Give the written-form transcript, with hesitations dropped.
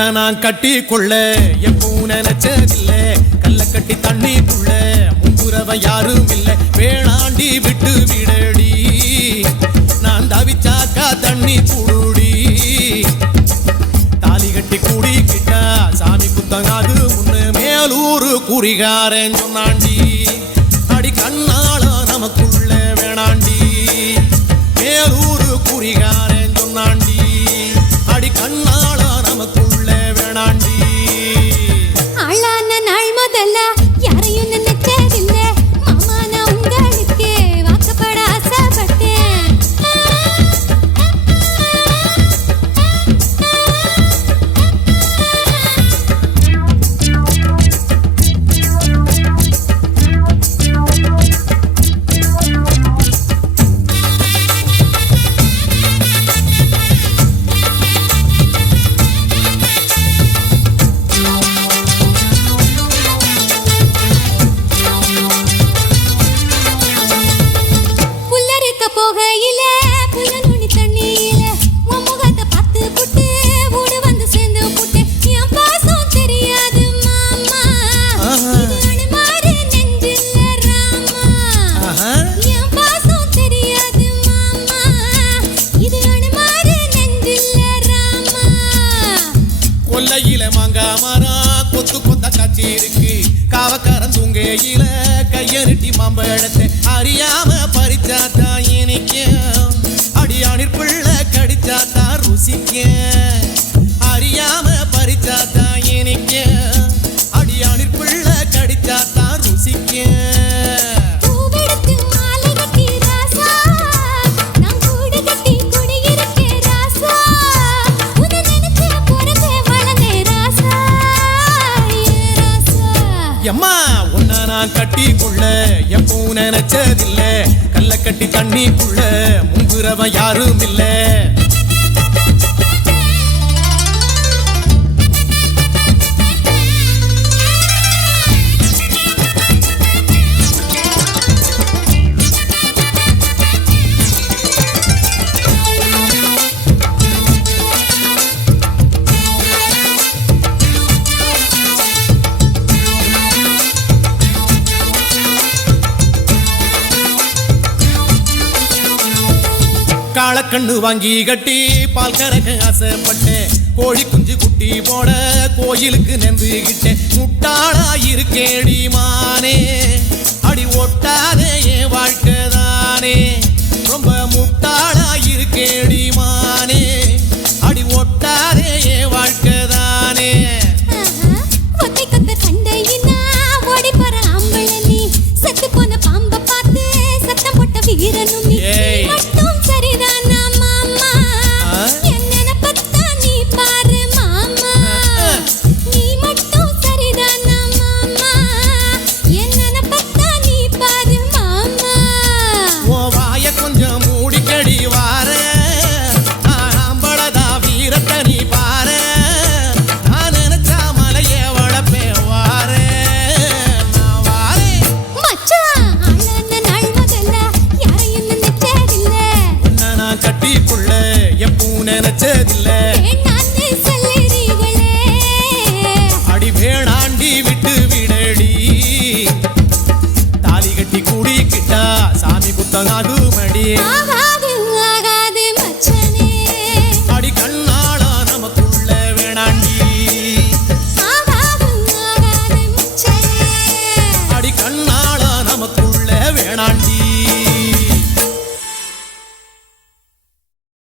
உன்னை நான் கட்டி கொள்ள எப்பவும் நினைச்சதில்ல கல்ல கட்டி தண்ணிக்குள்ள முன்புறவ யாரும் இல்லை வேணாண்டி விட்டு விடடி நான் தவிச்சாக்கா தண்ணி குடுடி தாலி கட்டி கூடிக்கிட்டா சாமி புத்தங்காது முன்னு மேலூரு குறிகாரன் சொன்னாண்டி அடி கண்ணால நமக்குள்ள வேணாண்டி மேலூரு குறிகாரன் சொன்னாண்டி அடி கண்ணால நமக்குள்ள வேணாண்டி ஆளான நாள் முதல்ல யாரையும் நினைச்சதில்ல மாமா நான் உங்களுக்கு வாக்கப்பட ஆசைப்பட்டேன் போகையில புள்ள நுனி தண்ணியில உன் முகத்தை பார்த்து புட்டு ஊடு வந்து சேர்ந்து புட்டு என் பாசம் தெரியாது மாமா இது அனுமாரு நெஞ்சில்ல ராமா என் பாசம் தெரியாது மாமா இது அனுமாரு நெஞ்சில்ல ராமா கொல்லையில மாங்கா மரம் கொத்து கொத்த காட்சி இருக்கு காவக்காரன் தூங்கையில கையருட்டி மாம்பழத்தை அறியாம பறிச்சாத்தா இனிக்க அடியானிற் பிள்ளை கடிச்சாத்தா ருசிக்க அறியாம பறிச்சாத்தா இனிக்க அடியானிற் பிள்ளை கடிச்சாத்தா ருசிக்க எம்மா உன்னை நான் கட்டி கொள்ள எப்பவும் நினைச்சதில்ல கல்ல கட்டி தண்ணிக்குள்ள முங்குறவன் யாரும் இல்ல காளக்கண்ணு வாங்கி கட்டி பால் கறக்க ஆசைப்பட்டேன் கோழி குஞ்சு குட்டி போட கோயிலுக்கு நெந்துகிட்டேன் முட்டாளா இருக்கேடி மானே அடி ஒட்டாதே என் வாழ்க்கை தானே ரொம்ப முட்டாளா இருக்கேடி மானே அடி ஒட்டாதே என் வாழ்க்கை தானே வீரனும் மட்டும் சரிதானா மாமா என்ன பத்தா நீ பாரு மாமா நீ மட்டும் சரிதானா மாமா என்ன பத்தா நீ பாரு மாமா ஓ வாய கொஞ்சம் மூடிக்கடி வார ஆம்பளதா வீரத்தை நீ பாரு நான் நினைச்சா மலையே வளப்பே வார நான் வாரே மச்சான் கட்டிக்குள்ள எப்பவும் நினைச்சதில்ல அடி வேணாண்டி விட்டு விடடி தாலி கட்டி கூடிக்கிட்டா சாமி புத்தங்காது